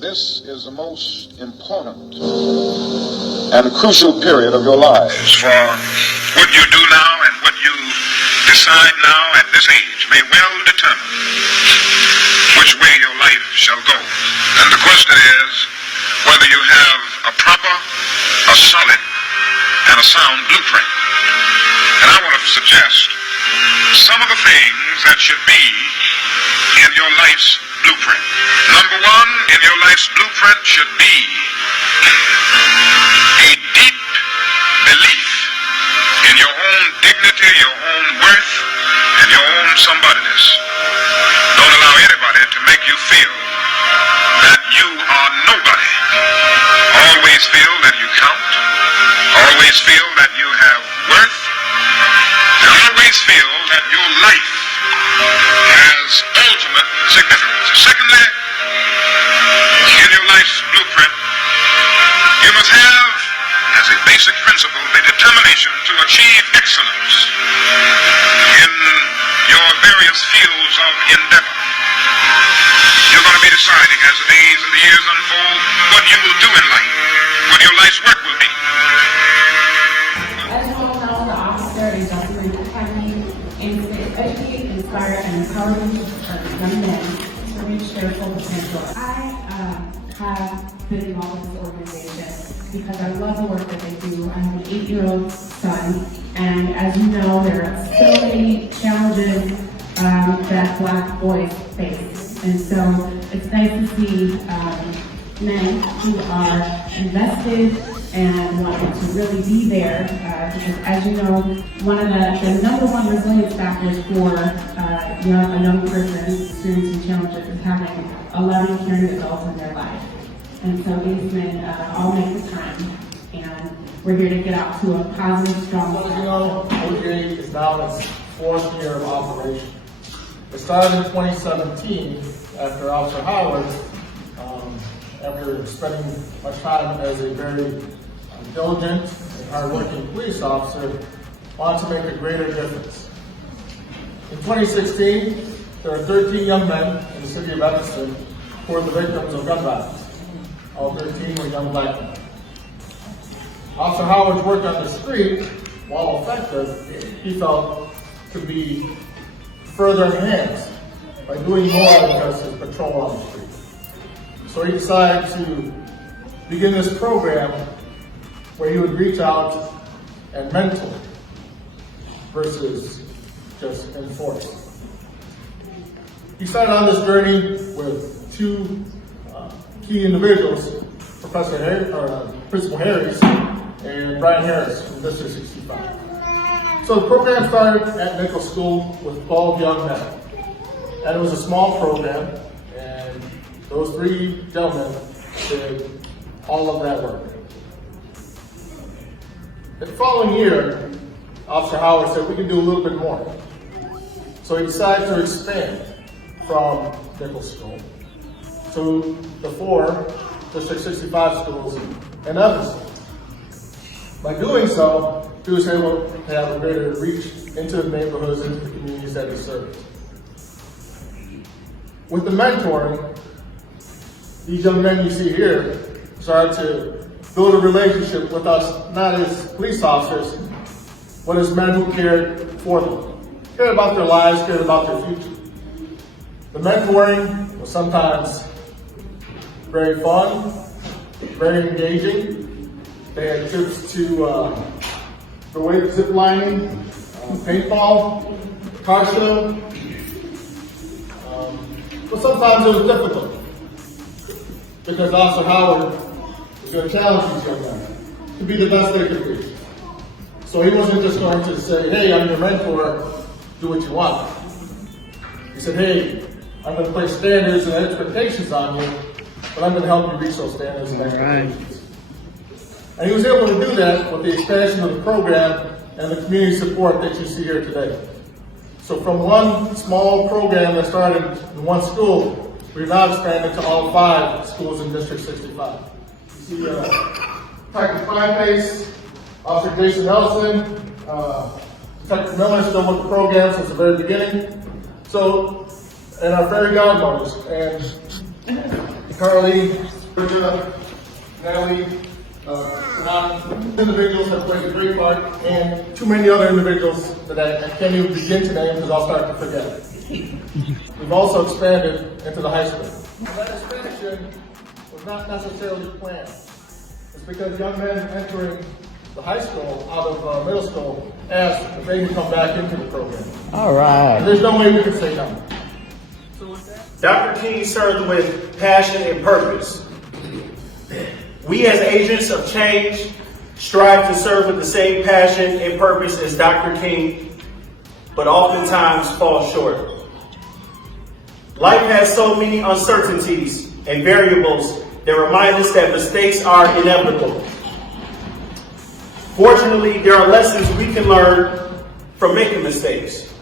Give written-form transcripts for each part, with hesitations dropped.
This is the most important and crucial period of your lives. For what you do now and what you decide now at this age may well determine which way your life shall go. And the question is whether you have a proper, a solid, and a sound blueprint. And I want to suggest some of the things that should be in your life's blueprint. Number one, in your life's blueprint should be a deep belief in your own dignity, your own worth, and your own somebodyness. Don't allow anybody to make you feel that you are nobody. Always feel that you count. Always feel that you have worth. And always feel that your life has ultimate significance. Secondly, in your life's blueprint, you must have, as a basic principle, the determination to achieve excellence in your various fields of endeavor. You're going to be deciding as the days and the years unfold what you will do in life, what your life's work will be. As you all know, the officer is Dr. Academy aims to educate, inspire, and empower young men to reach their full potential. I have been involved with this organization because I love the work that they do. I have an 8-year-old son, and as you know, there are so many challenges that Black boys face. And so it's nice to see men who are invested and wanting to really be there, because as you know, one of the number one resilience factors for a young person experiencing challenges is having a loving, caring adult in their life. And so these men all make the time, and we're here to get out to a positive, strong Well, as you know, OJ is now in its 4th year of operation. It started in 2017 after Officer Howard, after spending much time as a very diligent and hardworking police officer, wanted to make a greater difference. In 2016, there were 13 young men in the city of Evanston who were the victims of gun violence. All 13 were young Black men. Officer Howard's work on the street, while effective, he felt to be further enhanced by doing more than just his patrol on the street. So he decided to begin this program where he would reach out and mentor versus just enforce. He started on this journey with 2 key individuals, Principal Harris and Brian Harris from District 65. So the program started at Nickel School with 12 young men. And it was a small program, and those 3 gentlemen did all of that work. The following year, Officer Howard said we can do a little bit more. So he decided to expand from Nickel School to the 4 District 65 schools in Evanston. By doing so, he was able to have a greater reach into the neighborhoods, into the communities that he served. With the mentoring, these young men you see here started to build a relationship with us, not as police officers, but as men who cared for them, cared about their lives, cared about their future. The mentoring was sometimes very fun, very engaging. They had trips to the way of zip lining, paintball, car show. But sometimes it was difficult because Officer Howard was going to challenge these young men to be the best they could be. So he wasn't just going to say, hey, I'm your mentor, do what you want. He said, hey, I'm going to place standards and expectations on you, but I'm going to help you reach those standards and expectations. And he was able to do that with the expansion of the program and the community support that you see here today. So from one small program that started in one school, we've now expanded to all 5 schools in District 65. You see Detective Fineface, Officer Jason Ellison, Detective Miller still with the program since the very beginning. So, and our fairy godmothers, and Karli, Natalie, individuals have played a great part, and too many other individuals that I can't even begin to name because I'll start to forget. We've also expanded into the high school. That expansion was not necessarily planned. It's because young men entering the high school out of middle school asked if they could come back into the program. All right. And there's no way we could say no. Dr. King served with passion and purpose. We as agents of change strive to serve with the same passion and purpose as Dr. King, but oftentimes fall short. Life has so many uncertainties and variables that remind us that mistakes are inevitable. Fortunately, there are lessons we can learn from making mistakes.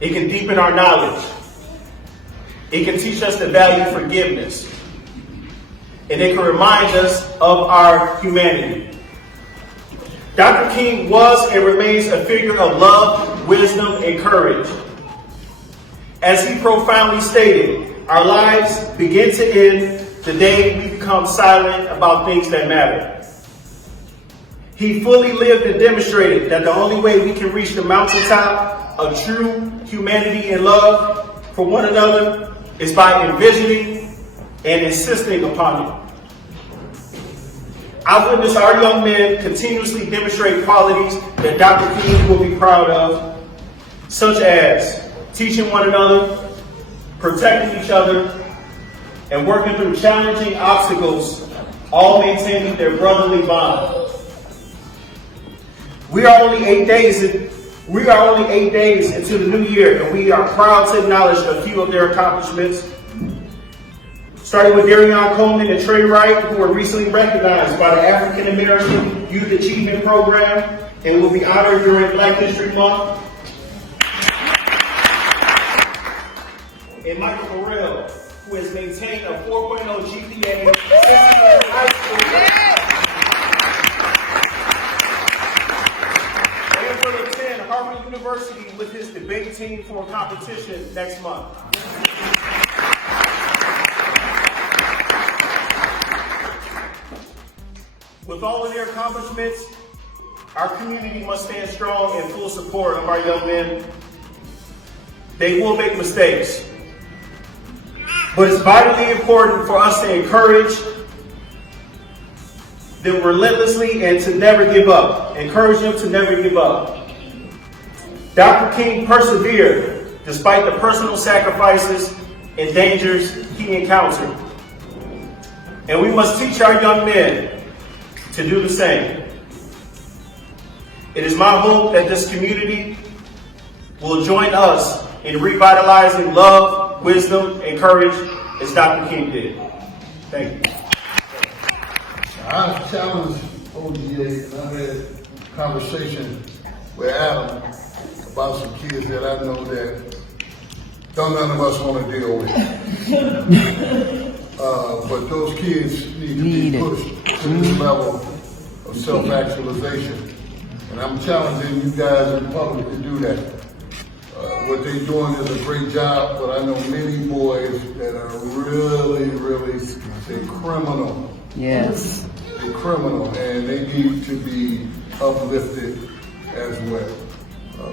It can deepen our knowledge. It can teach us the value of forgiveness. And it can remind us of our humanity. Dr. King was and remains a figure of love, wisdom, and courage. As he profoundly stated, our lives begin to end the day we become silent about things that matter. He fully lived and demonstrated that the only way we can reach the mountaintop of true humanity and love for one another is by envisioning and insisting upon it. I've witnessed our young men continuously demonstrate qualities that Dr. King will be proud of, such as teaching one another, protecting each other, and working through challenging obstacles, all maintaining their brotherly bond. We are only 8 days into the new year, and we are proud to acknowledge a few of their accomplishments. Starting with Darion Coleman and Trey Wright, who were recently recognized by the African American Youth Achievement Program and will be honored during Black History Month. And Michael Burrell, who has maintained a 4.0 GPA since he was in high school. And will attend Harvard University with his debate team for a competition next month. With all of their accomplishments, our community must stand strong in full support of our young men. They will make mistakes, but it's vitally important for us to encourage them relentlessly and to never give up. Encourage them to never give up. Dr. King persevered despite the personal sacrifices and dangers he encountered. And we must teach our young men to do the same. It is my hope that this community will join us in revitalizing love, wisdom, and courage as Dr. King did. Thank you. I challenged OGA, and I had a conversation with Allan about some kids that I know that none of us want to deal with. But those kids need to be pushed to this level of self-actualization. And I'm challenging you guys in public to do that. What they're doing is a great job, but I know many boys that are really, they're criminal. Yes. They're criminal, and they need to be uplifted as well.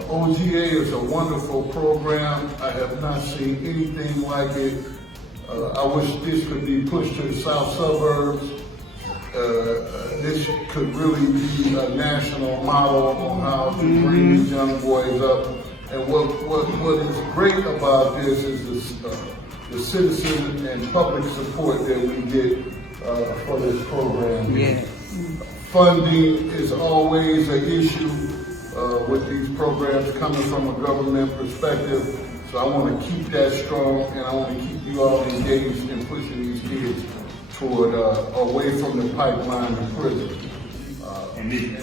OGA is a wonderful program. I have not seen anything like it. I wish this could be pushed to the south suburbs. This could really be a national model on how to bring these young boys up. And what is great about this is the citizen and public support that we get for this program. Yeah. Funding is always an issue with these programs coming from a government perspective. So I want to keep that strong, and I want to keep you all engaged in pushing these kids toward away from the pipeline to prison. Indeed.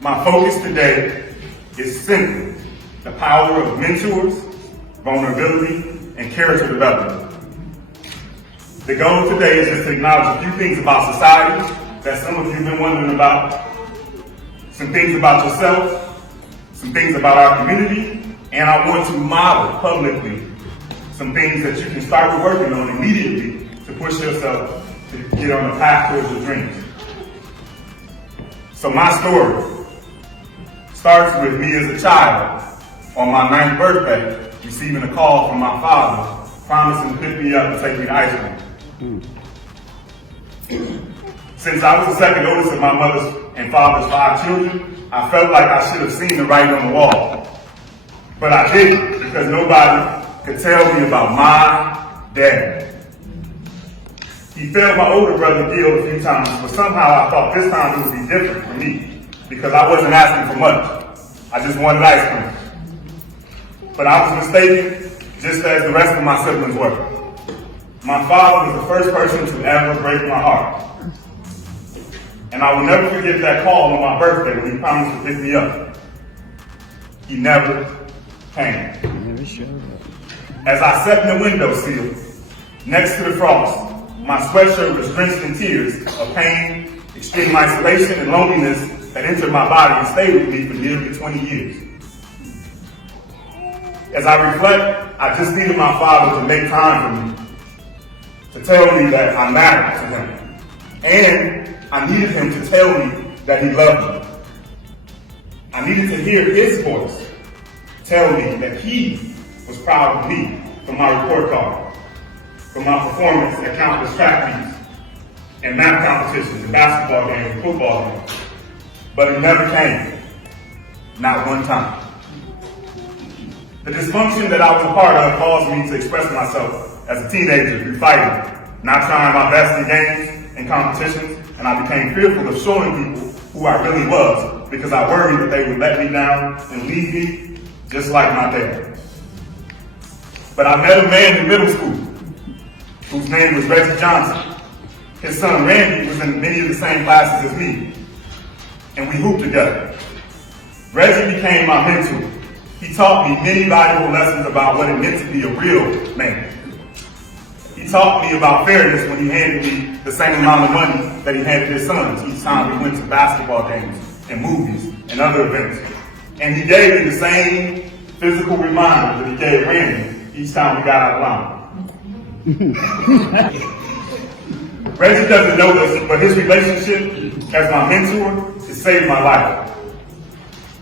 My focus today is simply the power of mentors, vulnerability, and character development. The goal today is just to acknowledge a few things about society that some of you have been wondering about, some things about yourself, some things about our community, and I want to model publicly some things that you can start working on immediately to push yourself to get on the path towards your dreams. So my story starts with me as a child on my 9th birthday, receiving a call from my father promising to pick me up and take me to ice cream. Since I was the second oldest of my mother's and father's 5 children, I felt like I should have seen the writing on the wall. But I didn't, because nobody could tell me about my dad. He failed my older brother Gil a few times, but somehow I thought this time it would be different for me, because I wasn't asking for much. I just wanted ice cream. But I was mistaken, just as the rest of my siblings were. My father was the first person to ever break my heart. And I will never forget that call on my birthday when he promised to pick me up. He never came. As I sat in the windowsill, next to the frost, my sweatshirt was drenched in tears of pain, extreme isolation, and loneliness that entered my body and stayed with me for nearly 20 years. As I reflect, I just needed my father to make time for me, to tell me that I mattered to him. And I needed him to tell me that he loved me. I needed to hear his voice tell me that he was proud of me for my report card, for my performance at countless track meets and math competitions and basketball games and football games. But it never came. Not one time. The dysfunction that I was a part of caused me to express myself as a teenager through fighting, not trying my best in games and competitions, and I became fearful of showing people who I really was because I worried that they would let me down and leave me just like my dad. But I met a man in middle school whose name was Reggie Johnson. His son Randy was in many of the same classes as me, and we hooped together. Reggie became my mentor. He taught me many valuable lessons about what it meant to be a real man. He taught me about fairness when he handed me the same amount of money that he handed his sons each time we went to basketball games and movies and other events. And he gave me the same physical reminder that he gave Randy each time we got out of line. Reggie doesn't know this, but his relationship as my mentor has saved my life,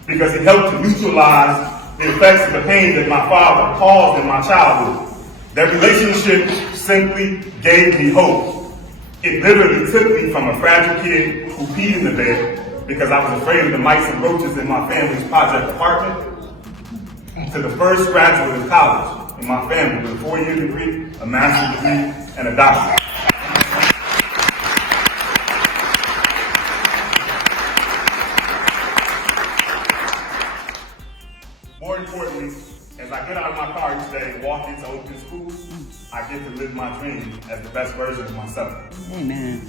because he helped to neutralize the effects of the pain that my father caused in my childhood. That relationship simply gave me hope. It literally took me from a fragile kid who peed in the bed because I was afraid of the mice and roaches in my family's project apartment, to the first graduate of college in my family with a 4-year degree, a master's degree, and a doctorate. More importantly, as I get out of my car each day and walk into Oakton School, I get to live my dream as the best version of myself. Amen.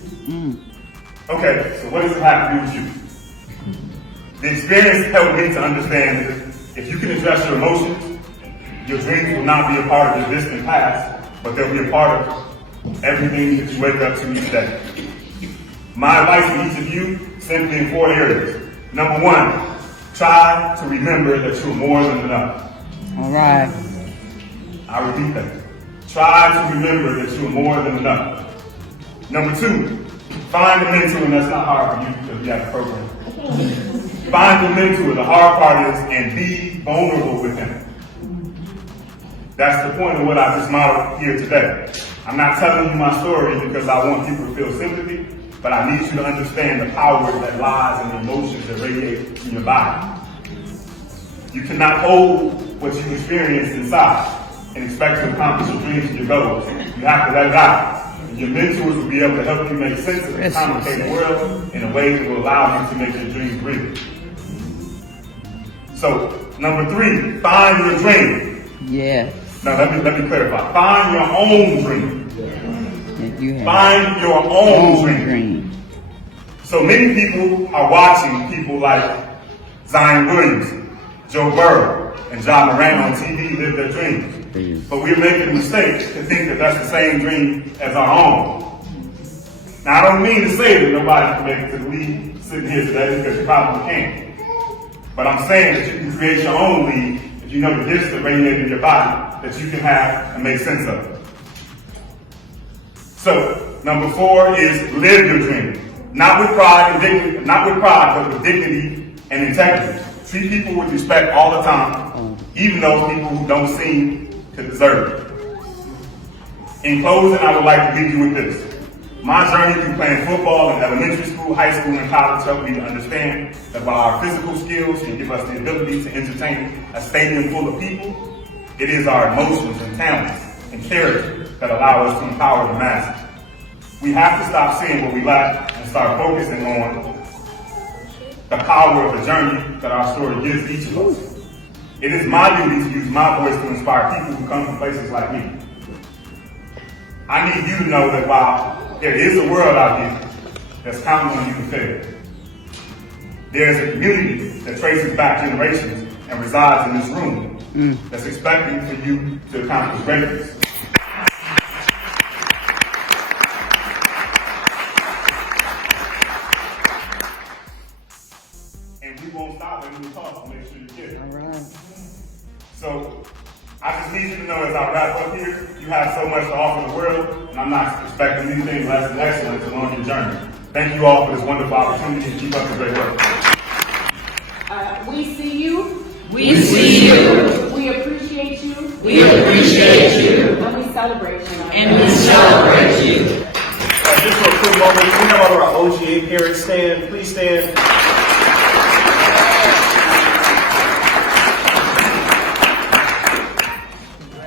Okay, so what does it have to do with you? The experience helped me to understand that if you can address your emotions, your dreams will not be a part of your distant past, but they'll be a part of everything that you wake up to each day. My advice to each of you, simply in 4 areas. Number 1, try to remember that you're more than enough. All right. I repeat that. Try to remember that you're more than enough. Number 2, find a mentor, and that's not hard for you because we have a program. Find a mentor. The hard part is, and be vulnerable with him. That's the point of what I just modeled here today. I'm not telling you my story because I want people to feel sympathy, but I need you to understand the power that lies in the emotions that radiate in your body. You cannot hold what you experienced inside and expect to accomplish your dreams and your goals. You have to let it out. And your mentors will be able to help you make sense of the complicated world in a way that will allow you to make your dreams real. So, number 3, find your dream. Yes. Now let me clarify. Find your own dream. You have Find your own dream. dream. So many people are watching people like Zion Williams, Joe Burrow, and John Moran on TV live their dreams. But we're making a mistake to think that that's the same dream as our own. Now, I don't mean to say that nobody can make it to the league sitting here today, because you probably can't. But I'm saying that you can create your own league if you know the gifts that radiate in your body that you can have and make sense of. So, number 4 is live your dream. Not with pride and dignity, but with dignity and integrity. Treat people with respect all the time, even those people who don't seem to deserve it. In closing, I would like to leave you with this. My journey through playing football in elementary school, high school, and college helped me to understand that while our physical skills can give us the ability to entertain a stadium full of people, it is our emotions and talents and character that allow us to empower the masses. We have to stop seeing what we lack and start focusing on the power of the journey that our story gives each of us. It is my duty to use my voice to inspire people who come from places like me. I need you to know that while there is a world out here that's counting on you to fail, there is a community that traces back generations and resides in this room that's expecting for you to accomplish greatness. And we won't stop when we talk to make sure you get it. All right. So I just need you to know as I wrap up here, you have so much to offer the world, and I'm not expecting anything less than excellence along your journey. Thank you all for this wonderful opportunity, and keep up the great work. We see you. We see you. We appreciate you. We appreciate you. And we celebrate you. And we celebrate you. Just for a quick moment, we have all of our OGA parents stand. Please stand.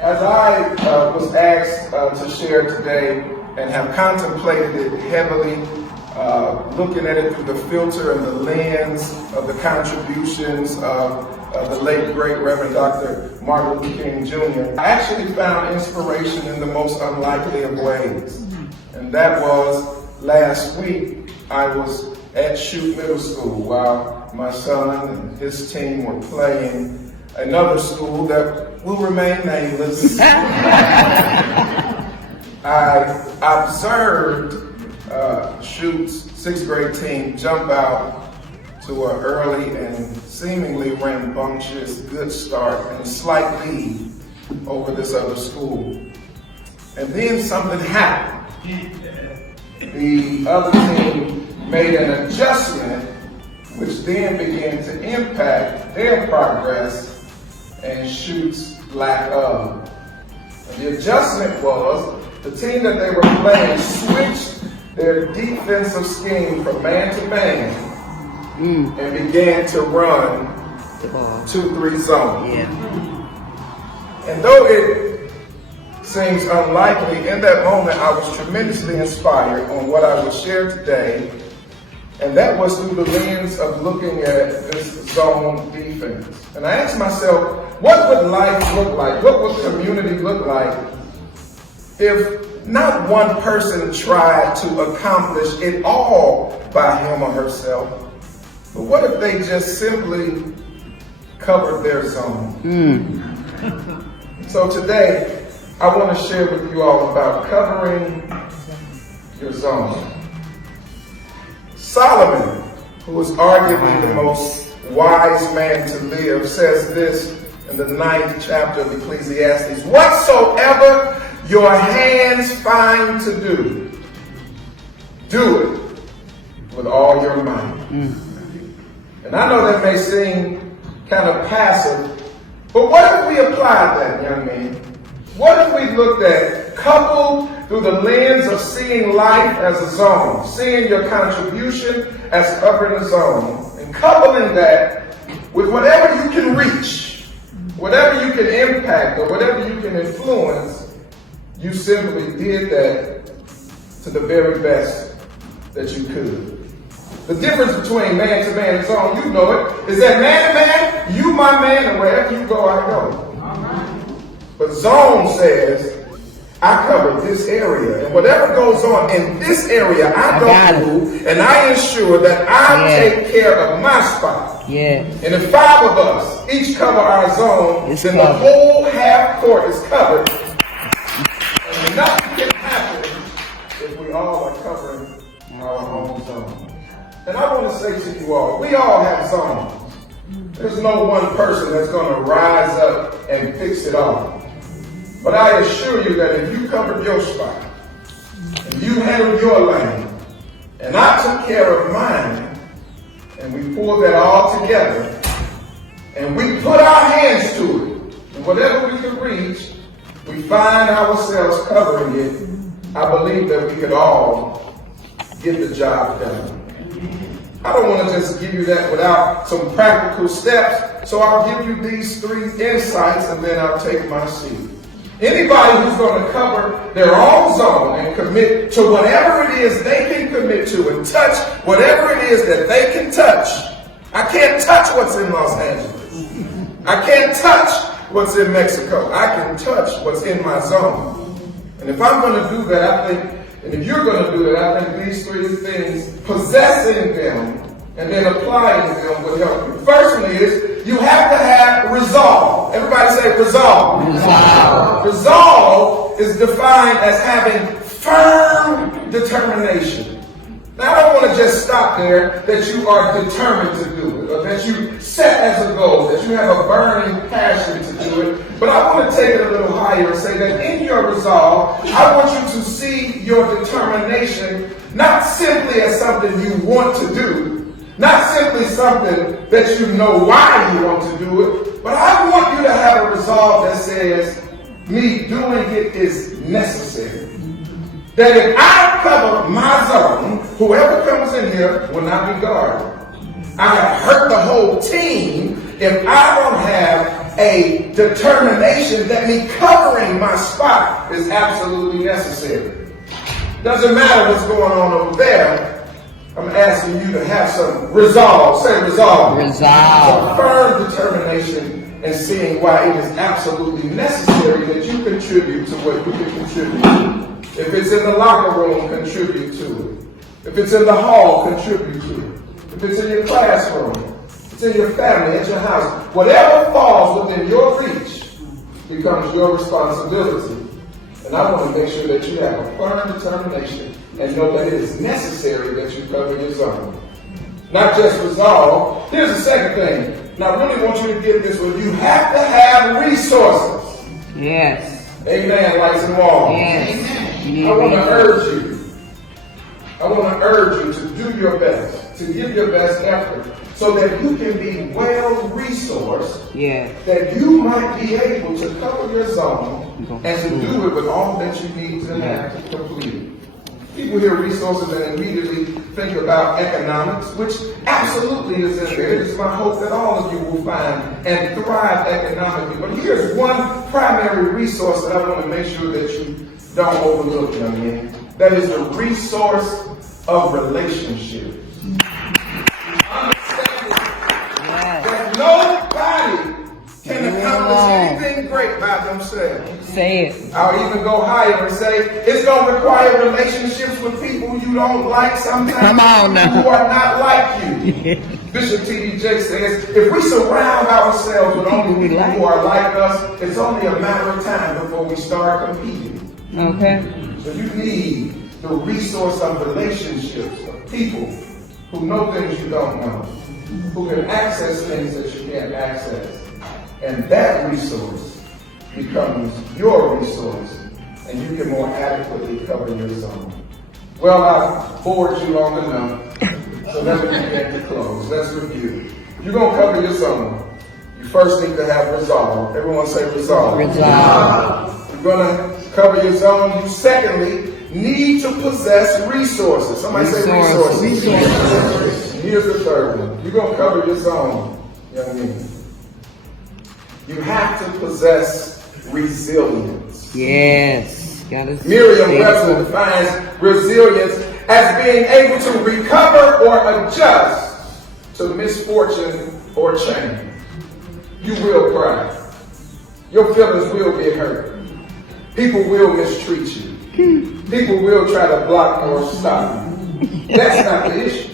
As I was asked to share today and have contemplated it heavily, looking at it through the filter and the lens of the contributions of the late, great Reverend Dr. Martin Luther King Jr., I actually found inspiration in the most unlikely of ways. And that was last week, I was at Shute Middle School while my son and his team were playing another school that will remain nameless. I observed Shute's 6th grade team jump out to an early and seemingly rambunctious good start and slight lead over this other school. And then something happened. The other team made an adjustment, which then began to impact their progress and Shute's lack of. And the adjustment was the team that they were playing switched their defensive scheme from man to man and began to run 2-3 zone. And though it seems unlikely, in that moment I was tremendously inspired on what I would share today, and that was through the lens of looking at this zone defense. And I asked myself, what would life look like? What would community look like if not one person tried to accomplish it all by him or herself? But what if they just simply covered their zone? So today, I want to share with you all about covering your zone. Solomon, who is arguably the most wise man to live, says this in the 9th chapter of Ecclesiastes: whatsoever your hands find to do, do it with all your might. And I know that may seem kind of passive, but what if we applied that, young men? What if we looked at, coupled through the lens of seeing life as a zone, seeing your contribution as covering a zone, and coupling that with whatever you can reach, whatever you can impact, or whatever you can influence, you simply did that to the very best that you could. The difference between man to man and zone, you know it, is that man to man, you my man, and wherever you go, I go. But zone says, I cover this area. And whatever goes on in this area, I don't move, and I ensure that I take care of my spot. Yeah. And if 5 of us each cover our zone, then the whole half court is covered. And nothing can happen if we all are covering our own zone. And I want to say to you all, we all have zones. There's no one person that's going to rise up and fix it all. But I assure you that if you covered your spot, and you handled your lane, and I took care of mine, and we pulled that all together, and we put our hands to it, and whatever we could reach, we find ourselves covering it, I believe that we could all get the job done. I don't want to just give you that without some practical steps, so I'll give you these 3 insights and then I'll take my seat. Anybody who's going to cover their own zone and commit to whatever it is they can commit to and touch whatever it is that they can touch. I can't touch what's in Los Angeles. I can't touch what's in Mexico. I can touch what's in my zone. And if I'm going to do that, I think, and if you're going to do it, I think these 3 things, possessing them and then applying them will help you. Firstly is you have to have resolve. Everybody say resolve. Resolve. Resolve is defined as having firm determination. Now, I don't want to just stop there that you are determined to do it, or that you set as a goal, that you have a burning passion to do it, but I want to take it a little higher and say that in your resolve, I want you to see your determination not simply as something you want to do, not simply something that you know why you want to do it, but I want you to have a resolve that says, me doing it is necessary. That if I cover my zone, whoever comes in here will not be guarded. I have hurt the whole team if I don't have a determination that me covering my spot is absolutely necessary. Doesn't matter what's going on over there. I'm asking you to have some resolve. Say resolve. Resolve. Some firm determination and seeing why it is absolutely necessary that you contribute to what you can contribute to. If it's in the locker room, contribute to it. If it's in the hall, contribute to it. If it's in your classroom, if it's in your family, at your house, whatever falls within your reach becomes your responsibility. And I want to make sure that you have a firm determination and know that it is necessary that you cover your zone. Not just resolve. Here's the second thing. Now, I really want you to get this one. You have to have resources. Yes. Amen. Lights and walls. Yes. I want to urge you. I want to urge you to do your best, to give your best effort, so that you can be well resourced, that you might be able to cover your zone and to do it with all that you need to have to complete it. People hear resources and immediately think about economics, which absolutely is in there. It is my hope that all of you will find and thrive economically. But here's one primary resource that I want to make sure that you don't overlook, young men. That is the resource of relationships. That nobody can accomplish anything great by themselves. Say it. I'll even go higher and say it's going to require relationships with people you don't like sometimes. Come on now. Who are not like you. Bishop T.D. Jakes says, if we surround ourselves with only people who are like us, it's only a matter of time before we start competing. Okay. So you need the resource of relationships, of people who know things you don't know, who can access things that you can't access. And that resource becomes your resource, and you can more adequately cover your zone. Well, I've bored you long enough, so let's begin to close. Let's review. You're going to cover your zone. You first need to have resolve. Everyone say resolve. Resolve. You're going to cover your zone. You secondly need to possess resources. Somebody say resources. Here's the third one. You're going to cover your zone, young men. You have to possess resilience. Yes. Merriam-Webster defines resilience as being able to recover or adjust to misfortune or change. You will cry. Your feelings will get hurt. People will mistreat you. People will try to block or stop you. That's not the issue.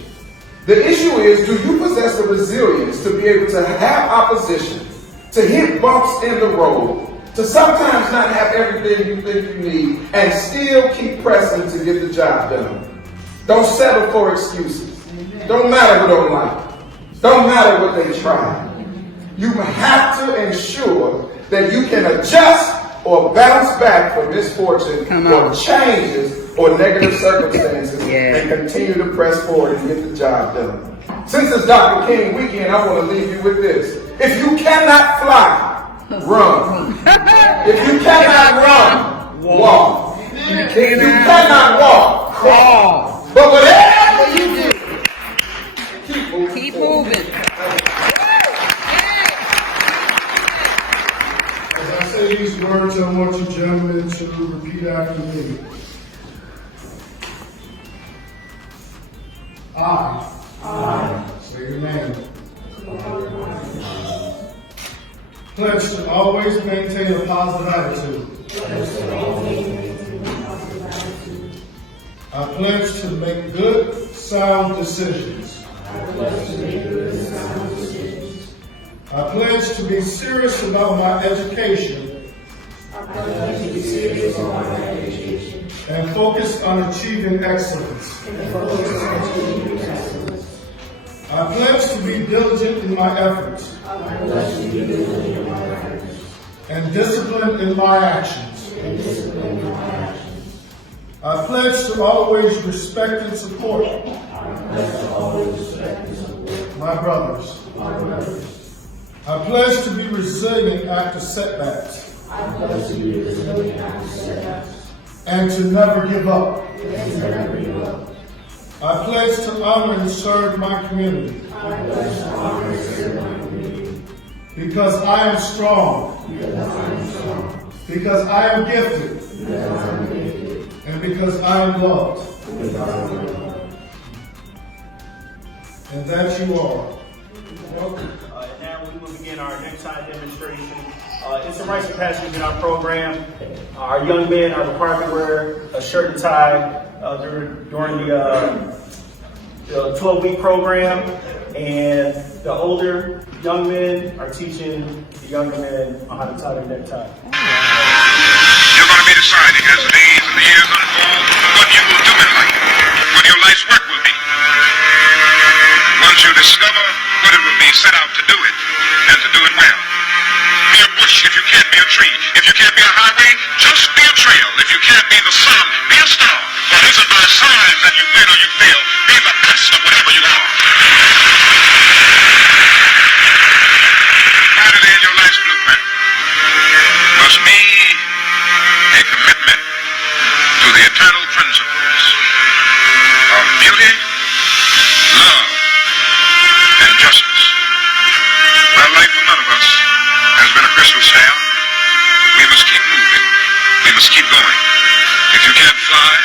The issue is, do you possess the resilience to be able to have opposition, to hit bumps in the road, to sometimes not have everything you think you need, and still keep pressing to get the job done? Don't settle for excuses. Don't matter who don't like. Don't matter what they try. You have to ensure that you can adjust or bounce back from misfortune or changes or negative circumstances and continue to press forward and get the job done. Since it's Dr. King weekend, I want to leave you with this. If you cannot fly, run. If you cannot run, walk. If you cannot walk, crawl. But whatever you do, keep moving. As I say these words, I want you gentlemen to repeat after me. I. Say your name. Pledge to always maintain a positive attitude. I pledge to make good, sound decisions. I pledge to be serious about my education and focus on achieving excellence. I pledge to be diligent in my efforts and disciplined in my actions. I pledge to always respect and support my brothers. I pledge to be resilient after setbacks and to never give up. I pledge to honor and serve my community because I am strong, because I am gifted, and because I am loved. And that you are. And now we will begin our necktie demonstration. It's a rites of passage in our program. Our young men are required to wear a shirt and tie during the 12-week program, and the older young men are teaching the younger men on how to tie their necktie. You're going to be deciding as the days and the years unfold what you will do in life, what your life's work will be. Once you discover what it will be, set out to do it, and to do it well. Be a bush if you can't be a tree. If you can't be a highway, just be a trail. If you can't be the sun, be a star. For it isn't by signs that you win or you fail. Be the best of whatever you are. Finally, in your life's blueprint must be a commitment to the eternal principles of beauty, love, and justice. Well, life for none of us has been a crystal staff, but we must keep moving. We must keep going. If you can't fly,